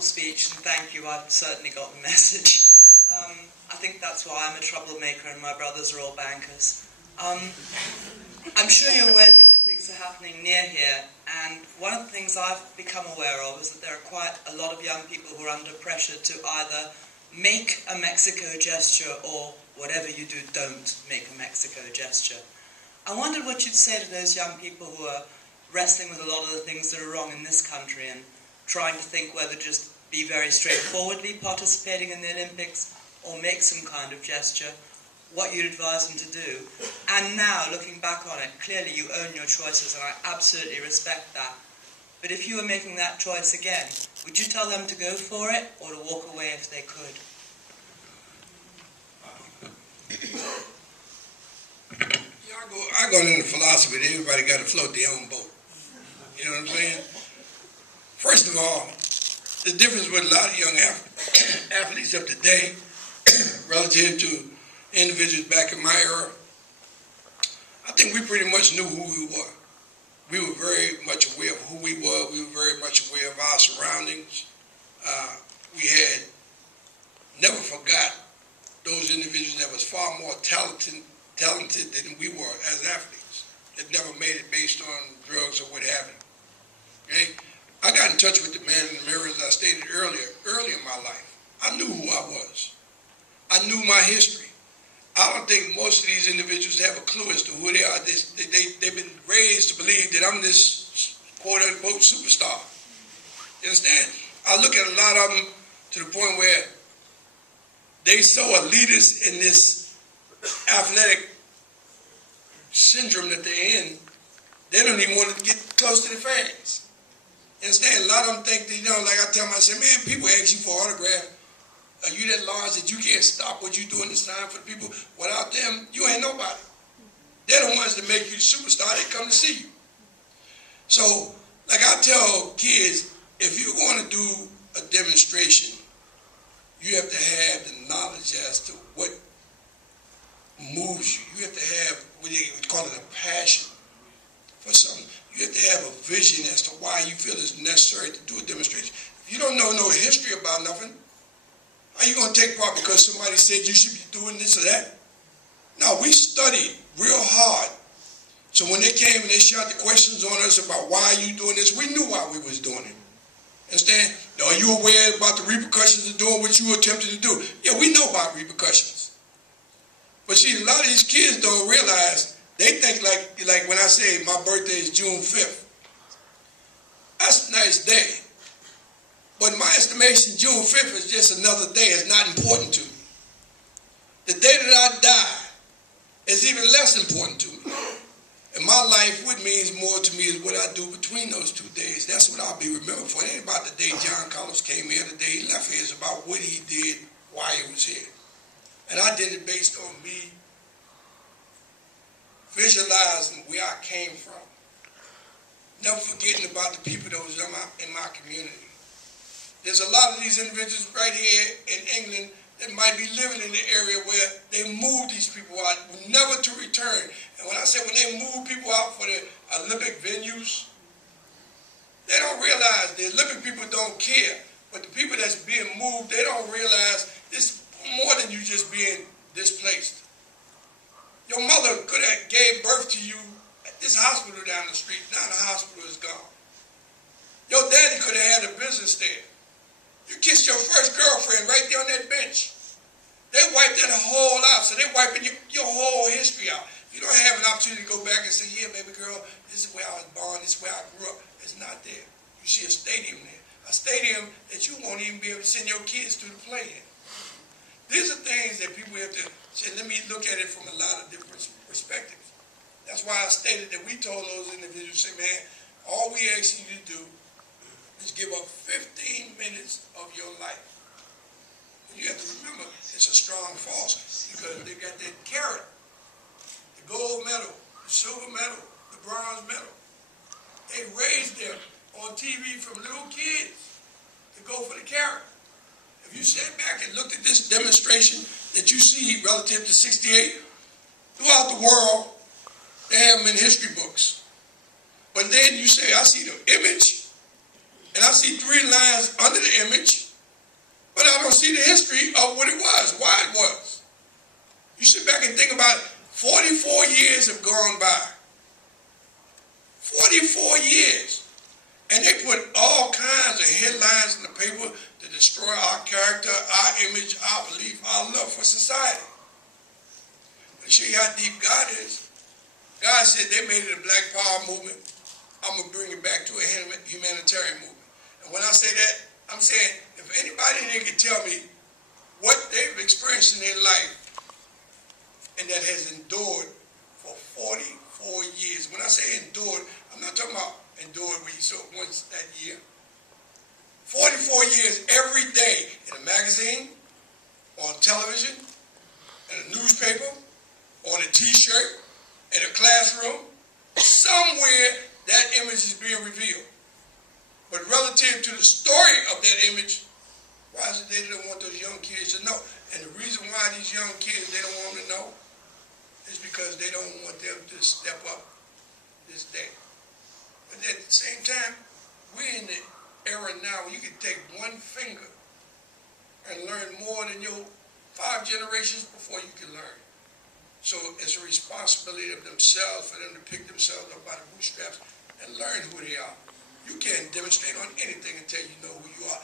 Speech, and thank you. I've certainly got the message. I think that's why I'm a troublemaker and my brothers are all bankers. I'm sure you're aware the Olympics are happening near here, and one of the things I've become aware of is that there are quite a lot of young people who are under pressure to either make a Mexico gesture or, whatever you do, don't make a Mexico gesture. I wondered what you'd say to those young people who are wrestling with a lot of the things that are wrong in this country and trying to think whether just be very straightforwardly participating in the Olympics or make some kind of gesture, what you'd advise them to do. And now, looking back on it, clearly you own your choices, and I absolutely respect that. But if you were making that choice again, would you tell them to go for it or to walk away if they could? I go into philosophy that everybody got to float their own boat. You know what I'm saying? First of all, the difference with a lot of young athletes of today relative to individuals back in my era, I think we pretty much knew who we were. We were very much aware of who we were. We were very much aware of our surroundings. We had never forgot those individuals that was far more talented than we were as athletes. That never made it based on drugs or what have you. Okay? I got in touch with the man in the mirror, as I stated earlier in my life. I knew who I was. I knew my history. I don't think most of these individuals have a clue as to who they are. They've been raised to believe that I'm this quote-unquote superstar. You understand? I look at a lot of them to the point where they so elitist in this athletic syndrome that they're in, they don't even want to get close to the fans. You understand? A lot of them think that, like I tell them, I say, man, people ask you for autograph. Are you that large that you can't stop what you're doing this time for the people? Without them, you ain't nobody. They're the ones that make you the superstar. They come to see you. So, like I tell kids, if you're going to do a demonstration, you have to have the knowledge as to what moves you. You have to have what they call it a passion for something. You have to have a vision as to why you feel it's necessary to do a demonstration. If you don't know no history about nothing, how you going to take part because somebody said you should be doing this or that? No, we studied real hard. So when they came and they shot the questions on us about why are you doing this, we knew why we was doing it. Understand? Are you aware about the repercussions of doing what you attempted to do? Yeah, we know about repercussions. But see, a lot of these kids don't realize, they think like when I say my birthday is June 5th. That's a nice day. But in my estimation, June 5th is just another day. It's not important to me. The day that I die is even less important to me. In my life, what means more to me is what I do between those 2 days. That's what I'll be remembered for. It ain't about the day John Carlos came here, the day he left here. It's about what he did, why he was here. And I did it based on me visualizing where I came from. Never forgetting about the people that was in my community. There's a lot of these individuals right here in England that might be living in the area where they moved these people out, never to return. And when I say when they move people out for the Olympic venues, they don't realize the Olympic people don't care. But the people that's being moved, they don't realize this more than you just being displaced. Your mother could have gave birth to you at this hospital down the street. Now the hospital is gone. Your daddy could have had a business there. You kissed your first girlfriend right there on that bench. They wiped that whole out, so they're wiping your whole history out. You don't have an opportunity to go back and say, yeah, baby girl, this is where I was born, this is where I grew up. It's not there. You see a stadium there. A stadium that you won't even be able to send your kids to the play in. These are things that people have to say, let me look at it from a lot of different perspectives. That's why I stated that we told those individuals, say, man, all we ask you to do is give up 15 minutes of your life. And you have to remember, it's a strong false because they got that carrot, the gold medal, the silver medal, the bronze medal. They raised them on TV from little kids to go for the carrot. If you sat back and looked at this demonstration that you see relative to 68, throughout the world, they have them in history books. But then you say, I see the image, and I see 3 lines under the image, but I don't see the history of what it was, why it was. You sit back and think about it. 44 years have gone by. 44 years. And they put all kinds of headlines in the paper to destroy our character, our image, our belief, our love for society. To show you how deep God is, God said they made it a Black Power movement. I'm going to bring it back to a humanitarian movement. And when I say that, I'm saying if anybody here can tell me what they've experienced in their life and that has endured for 44 years. When I say endured, I'm not talking about endured when you saw it once that year. 44 years every day in a magazine, on television, in a newspaper, on a t-shirt, in a classroom, somewhere that image is being revealed. But relative to the story of that image, why is it they don't want those young kids to know? And the reason why these young kids, they don't want to know, is because they don't want them to step up this day. But at the same time, we're in the era now where you can take one finger and learn more than your 5 generations before you can learn. So it's a responsibility of themselves for them to pick themselves up by the bootstraps and learn who they are. You can't demonstrate on anything until you know who you are.